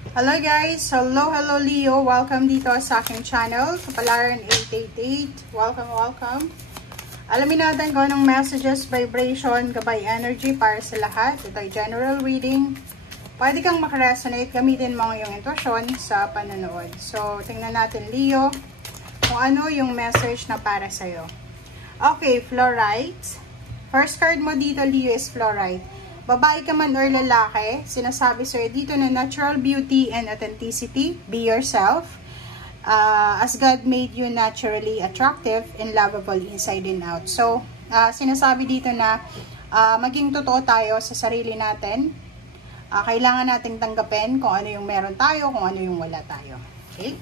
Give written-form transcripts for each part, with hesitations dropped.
Hello guys! Hello Leo! Welcome dito sa aking channel, Kapalaran 888. Welcome. Alamin natin kung anong messages, vibration, gabay energy para sa lahat. Ito ay general reading. Pwede kang makaresonate, gamitin mo yung intuition sa panonood. So, tingnan natin Leo, kung ano yung message na para sa'yo. Okay, fluorite. First card mo dito Leo is fluorite. Babae ka man or lalaki, sinasabi sa'yo dito na natural beauty and authenticity, be yourself. As God made you naturally attractive and lovable inside and out. So, sinasabi dito na maging totoo tayo sa sarili natin. Kailangan nating tanggapin kung ano yung meron tayo, kung ano yung wala tayo. Okay?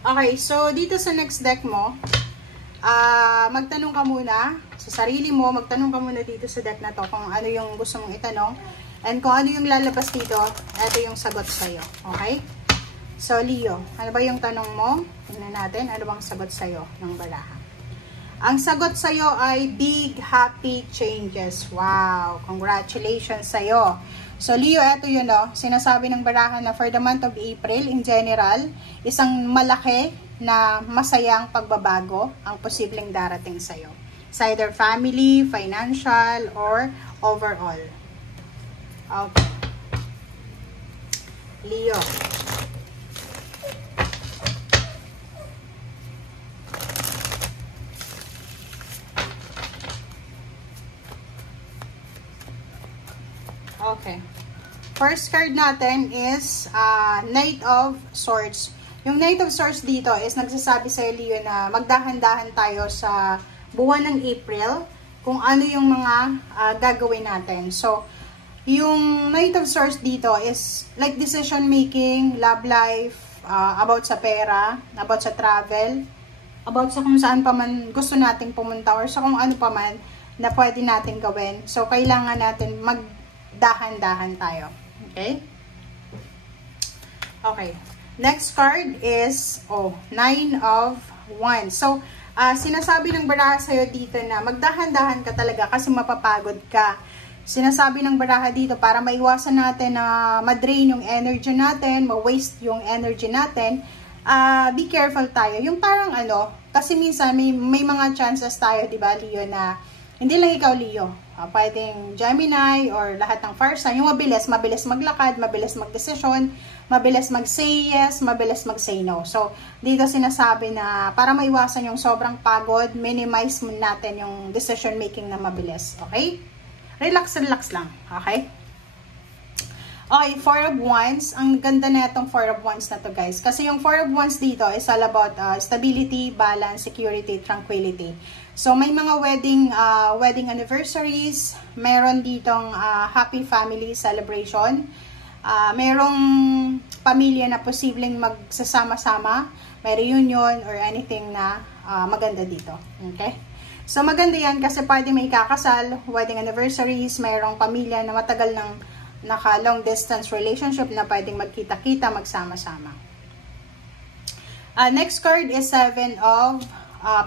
Okay, so dito sa next deck mo, magtanong ka muna sa sarili mo, magtanong ka muna dito sa deck na to kung ano yung gusto mong itanong and kung ano yung lalabas dito, ito yung sagot sa'yo. Okay? So, Leo, ano ba yung tanong mo? Tingnan natin, ano bang sagot sa'yo ng baraha? Ang sagot sa'yo ay big happy changes. Wow! Congratulations sa'yo. So, Leo, ito yun sinasabi ng baraha na for the month of April, in general, isang malaki na masayang pagbabago ang posibleng darating sa'yo. It's either family, financial, or overall. Okay. Leo. Okay. First card natin is Knight of Swords. Yung Knight of Swords dito is nagsasabi sa Leo na magdahan-dahan tayo sa buwan ng April kung ano yung mga gagawin natin. So, yung Knight of Swords dito is like decision making, love life, about sa pera, about sa travel, about sa kung saan pa man gusto nating pumunta or sa kung ano pa man na pwede natin gawin. So, kailangan natin magdahan-dahan tayo. Okay? Okay. Next card is, Nine of Wands. So, sinasabi ng baraha sa'yo dito na magdahan-dahan ka talaga kasi mapapagod ka. Sinasabi ng baraha dito para maiwasan natin na ma-drain yung energy natin, ma-waste yung energy natin, be careful tayo. Yung parang kasi minsan may mga chances tayo, di ba, Leo, na hindi lang ikaw, Leo. Pwedeng Gemini or lahat ng fire sign. Yung mabilis maglakad, mabilis magdesisyon, mabilis mag-say yes, mabilis mag-say no. So, dito sinasabi na para maiwasan yung sobrang pagod, minimize natin yung decision making na mabilis. Okay? Relax lang. Okay? Okay, Four of Wands. Ang ganda na itong Four of Wands na to, guys. Kasi yung Four of Wands dito is all about stability, balance, security, tranquility. So, may mga wedding anniversaries. Meron ditong happy family celebration. Merong pamilya na posibleng magsasama-sama. May reunion or anything na maganda dito. Okay? So, maganda yan kasi pwede may kakasal, wedding anniversaries, mayroong pamilya na matagal ng naka-long distance relationship na pwedeng magkita-kita, magsama-sama. Next card is Seven of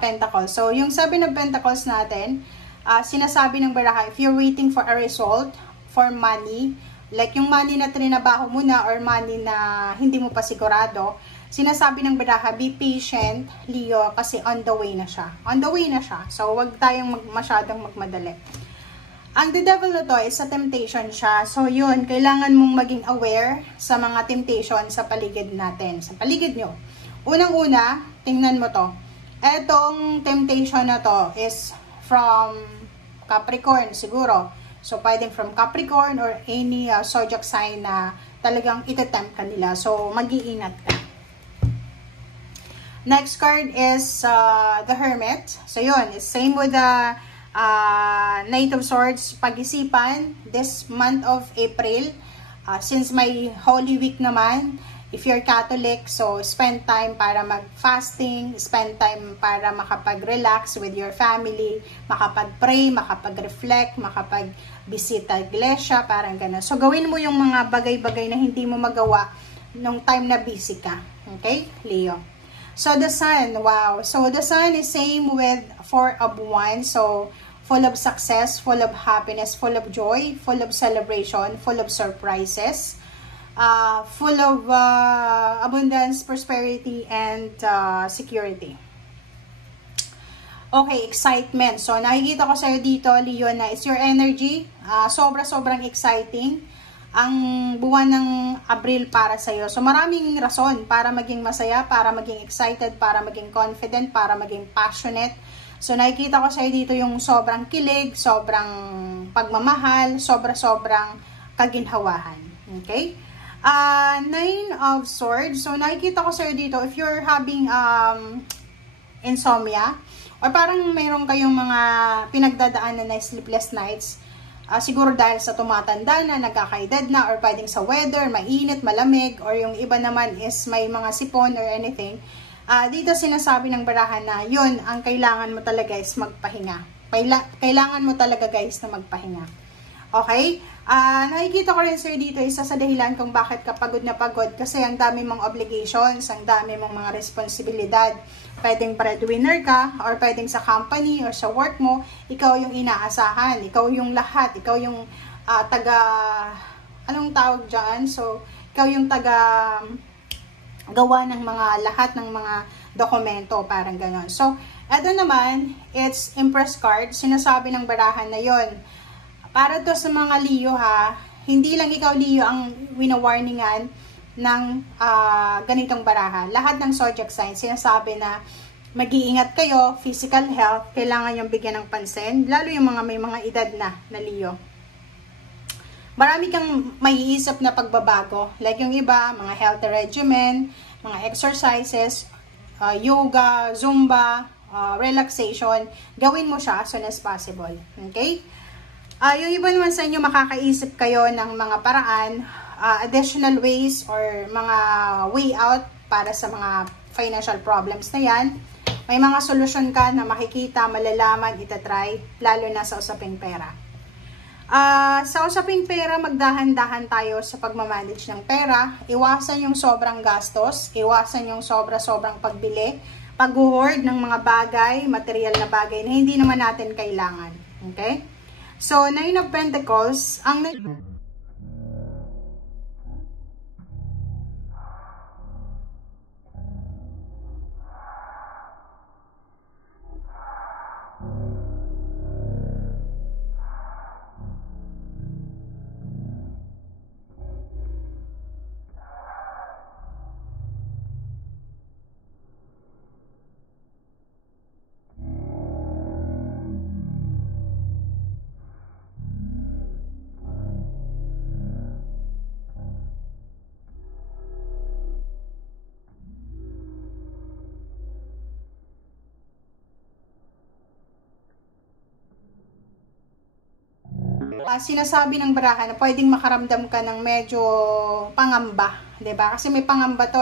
Pentacles. So, yung Seven of Pentacles natin, sinasabi ng baraha, if you're waiting for a result for money, like yung money na trinabaho mo na or money na hindi mo pa sigurado, sinasabi ng baraha, be patient, Leo, kasi on the way na siya. On the way na siya. So, wag tayong masyadong magmadali. Ang the devil na to is sa temptation siya. So, yun, kailangan mong maging aware sa mga temptation sa paligid natin, sa paligid nyo. Unang-una, tingnan mo to. Etong temptation na to is from Capricorn, siguro. So, pwedeng from Capricorn or any zodiac sign na talagang itatempt ka nila. So, mag-iingat ka. Next card is the Hermit. So, yun. It's same with the Knight of Swords. Pag-isipan, this month of April, since may Holy Week naman, if you're Catholic, so spend time para mag-fasting, spend time para makapag-relax with your family, makapag-pray, makapag-reflect, makapag-bisita iglesia, parang gano'n. So, gawin mo yung mga bagay-bagay na hindi mo magawa nung time na busy ka. Okay, Leo? So, the Sun, wow. So, the Sun is same with Four of Wands. So, full of success, full of happiness, full of joy, full of celebration, full of surprises. full of abundance, prosperity, and security. Okay, excitement. So, nakikita ko sa'yo dito, Leo, na it's your energy. Sobrang exciting ang buwan ng Abril para sa'yo. So, maraming rason para maging masaya, para maging excited, para maging confident, para maging passionate. So, nakikita ko sa'yo dito yung sobrang kilig, sobrang pagmamahal, sobrang kaginhawahan. Okay? Nine of Swords. So, nakikita ko sa'yo dito, if you're having insomnia, or parang mayroon kayong mga pinagdadaanan na sleepless nights, siguro dahil sa tumatanda na, nagkakaedad na, or pwedeng sa weather, mainit, malamig, or yung iba naman is may mga sipon or anything. Dito sinasabi ng barahan na yun, ang kailangan mo talaga is magpahinga. Kailangan mo talaga guys na magpahinga. Okay? Nakikita ko rin sir dito, isa sa dahilan kung bakit ka pagod na pagod kasi ang dami mong obligations, ang dami mong mga responsibilidad. Pwedeng breadwinner ka, or pwedeng sa company or sa work mo, ikaw yung inaasahan, ikaw yung lahat, ikaw yung anong tawag dyan? So, ikaw yung gawa ng mga lahat ng mga dokumento, parang ganon. So, eto naman, it's Empress card, sinasabi ng barahan na yon. Para to sa mga Leo ha, hindi lang ikaw Leo ang wina-warningan ng ganitong baraha. Lahat ng zodiac signs, sinasabi na mag-iingat kayo, physical health, kailangan yung bigyan ng pansin, lalo yung mga may mga edad na Leo. Marami kang maiisip na pagbabago, like yung iba, mga healthy regimen, mga exercises, yoga, zumba, relaxation, gawin mo siya as soon as possible. Okay? Yung iba naman sa inyo, makakaisip kayo ng mga paraan, additional ways or mga way out para sa mga financial problems na yan. May mga solusyon ka na makikita, malalaman, itatry, lalo na sa usaping pera. Sa usaping pera, magdahan-dahan tayo sa pagmamanage ng pera. Iwasan yung sobrang gastos, iwasan yung sobrang pagbili, pag-hoard ng mga bagay, material na bagay na hindi naman natin kailangan. Okay? So, Nine of Pentacles, ang sinasabi ng baraha na pwedeng makaramdam ka ng medyo pangamba, 'di ba? Kasi may pangamba to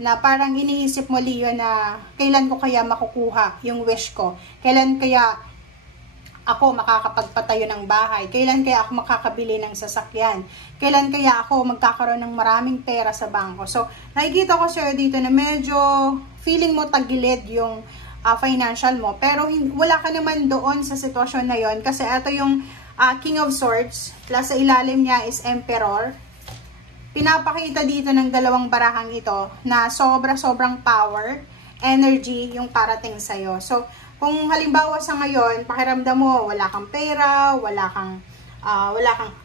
na parang iniisip mo Leo na kailan ko kaya makukuha yung wish ko? Kailan kaya ako makakapagpatayo ng bahay? Kailan kaya ako makakabili ng sasakyan? Kailan kaya ako magkakaroon ng maraming pera sa bangko? So, nakikita ko sa'yo dito na medyo feeling mo tagilid yung financial mo. Pero wala ka naman doon sa sitwasyon na yon kasi ito yung King of Swords, plus sa ilalim niya is Emperor. Pinapakita dito ng dalawang barahang ito na sobrang power, energy yung parating sa'yo. So, kung halimbawa sa ngayon, pakiramdam mo, wala kang pera, wala kang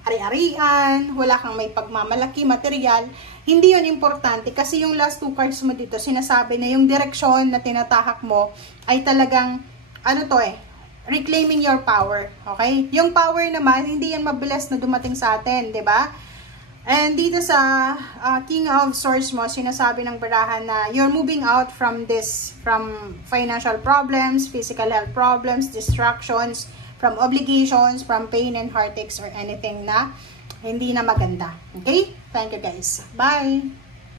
ari-arian, wala kang may pagmamalaki, material, hindi yun importante kasi yung last two cards mo dito, sinasabi na yung direksyon na tinatahak mo ay talagang, reclaiming your power, okay? Yung power naman, hindi yan mabilis na dumating sa atin, di ba? And dito sa King of Swords mo, sinasabi ng barahan na you're moving out from financial problems, physical health problems, distractions, from obligations, from pain and heartaches, or anything na hindi na maganda. Okay? Thank you guys. Bye!